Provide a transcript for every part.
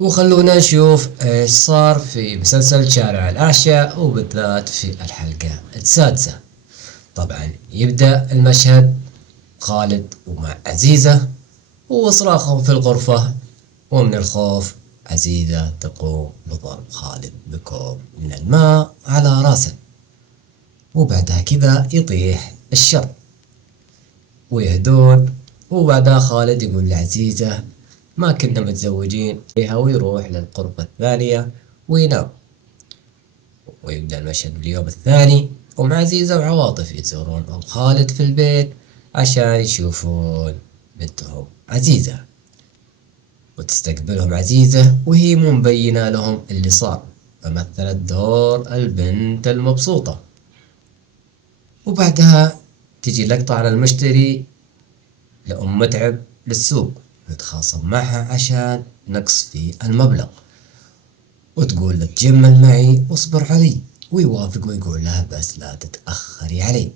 وخلونا نشوف ايش صار في مسلسل شارع الأعشاء وبالذات في الحلقة السادسة. طبعا يبدأ المشهد خالد ومع عزيزة وصراخهم في الغرفة، ومن الخوف عزيزة تقوم بضرب خالد بكوب من الماء على راسه، وبعدها كذا يطيح الشر ويهدون. وبعدها خالد يقول لعزيزة ما كنا متزوجين فيها، ويروح للغرفة الثانية وينام. ويبدأ المشهد باليوم الثاني، ومع عزيزة وعواطف يزورون أم خالد في البيت عشان يشوفون بنتهم عزيزة، وتستقبلهم عزيزة وهي مو مبينة لهم اللي صار، فمثلت دور البنت المبسوطة. وبعدها تجي لقطة على المشتري لأم متعب للسوق ويتخاصم معها عشان نقص في المبلغ، وتقول له تجمل معي واصبر علي، ويوافق ويقول لها بس لا تتأخري علي.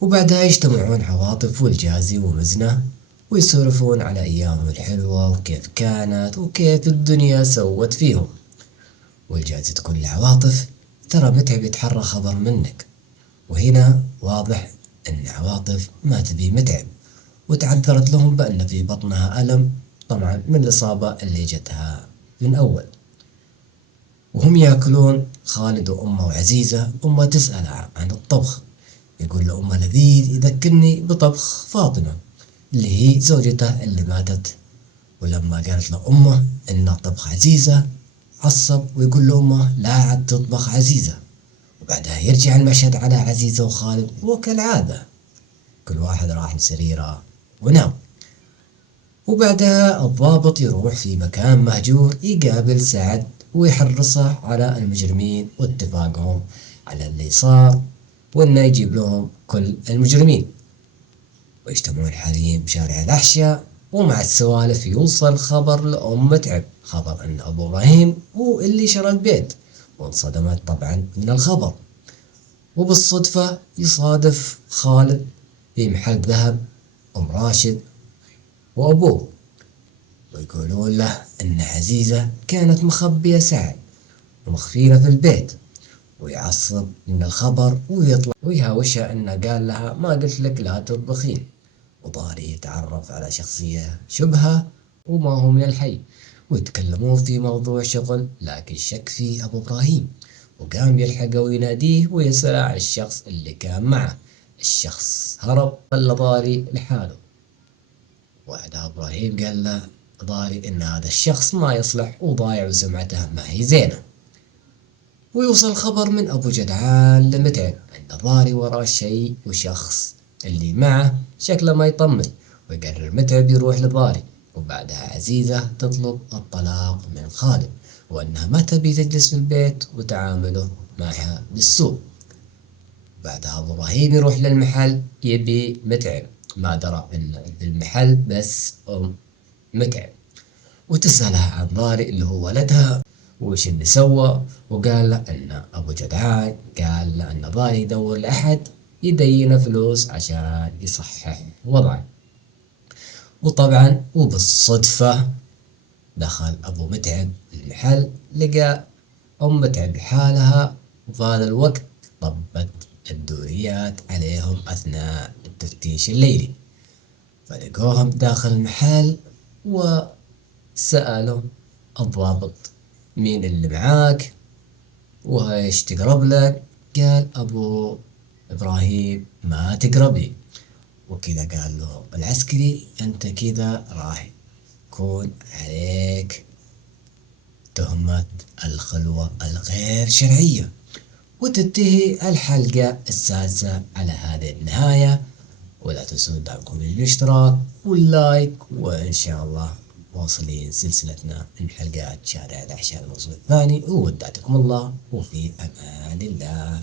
وبعدها يجتمعون عواطف والجازي ومزنة ويسولفون على أيامهم الحلوة وكيف كانت وكيف الدنيا سوت فيهم. والجازي تقول لعواطف ترى متعب يتحرى خبر منك، وهنا واضح أن عواطف ما تبي متعب، وتعذرت لهم بأن في بطنها ألم طبعا من الإصابة اللي جتها من أول. وهم ياكلون خالد وأمه وعزيزة، أمه تسأل عن الطبخ، يقول له أمه لذيذ يذكرني بطبخ فاطمة اللي هي زوجته اللي ماتت. ولما قالت له أمه إن طبخ عزيزة عصب، ويقول له أمه لا عاد تطبخ عزيزة. وبعدها يرجع المشهد على عزيزة وخالد وكالعادة كل واحد راح لسريره ونام. وبعدها الضابط يروح في مكان مهجور يقابل سعد ويحرصه على المجرمين واتفاقهم على اللي صار، وانه يجيب لهم كل المجرمين. ويجتمعون حاليا بشارع الأحشاء، ومع السوالف يوصل خبر لأم متعب، خبر أن أبو إبراهيم هو اللي شرى البيت، وانصدمت طبعا من الخبر. وبالصدفة يصادف خالد في محل ذهب أم راشد وأبوه، ويقولون له أن عزيزة كانت مخبية سعد ومخفينه في البيت، ويعصب من الخبر ويطلع ويهاوشها أنه قال لها ما قلت لك لا تطبخين. وضاري يتعرف على شخصية شبهة وما هو من الحي، ويتكلمون في موضوع شغل، لكن شك في أبو إبراهيم وقام يلحقه ويناديه ويسأل عن الشخص اللي كان معه. الشخص هرب خلى ضاري لحاله. وعدها إبراهيم قال له ضاري إن هذا الشخص ما يصلح وضايع وسمعته ما هي زينة. ويوصل خبر من أبو جدعان لمتعب أن ضاري وراه شيء وشخص اللي معه شكله ما يطمن، ويقرر متعب يروح لضاري. وبعدها عزيزة تطلب الطلاق من خالد، وأنها ما تبي تجلس في البيت وتعامله معها بالسوء. بعدها أبو إبراهيم يروح للمحل يبي متعب، ما درى إن المحل بس أم متعب، وتسأله عن ضاري اللي هو ولدها وش اللي سوى. وقال له ان ابو جدعان قال له ان ضاري يدور لاحد يدينه فلوس عشان يصحح وضعه. وطبعا وبالصدفة دخل ابو متعب المحل لقى ام متعب لحالها، وفي هذا الوقت طبت الدوريات عليهم اثناء التفتيش الليلي، فلقوهم داخل المحل. وسألوا الضابط مين اللي معاك وإيش تقرب لك؟ قال أبو إبراهيم ما تقربي. وكذا قال له العسكري أنت كذا راح يكون عليك تهمة الخلوة الغير شرعية. وتنتهي الحلقة السادسة على هذه النهاية. ولا تنسوا دعمكم بالاشتراك واللايك، وإن شاء الله واصلين سلسلتنا من حلقات شارع الأحشاء الموسم الثاني. وودعتكم الله وفي أمان الله.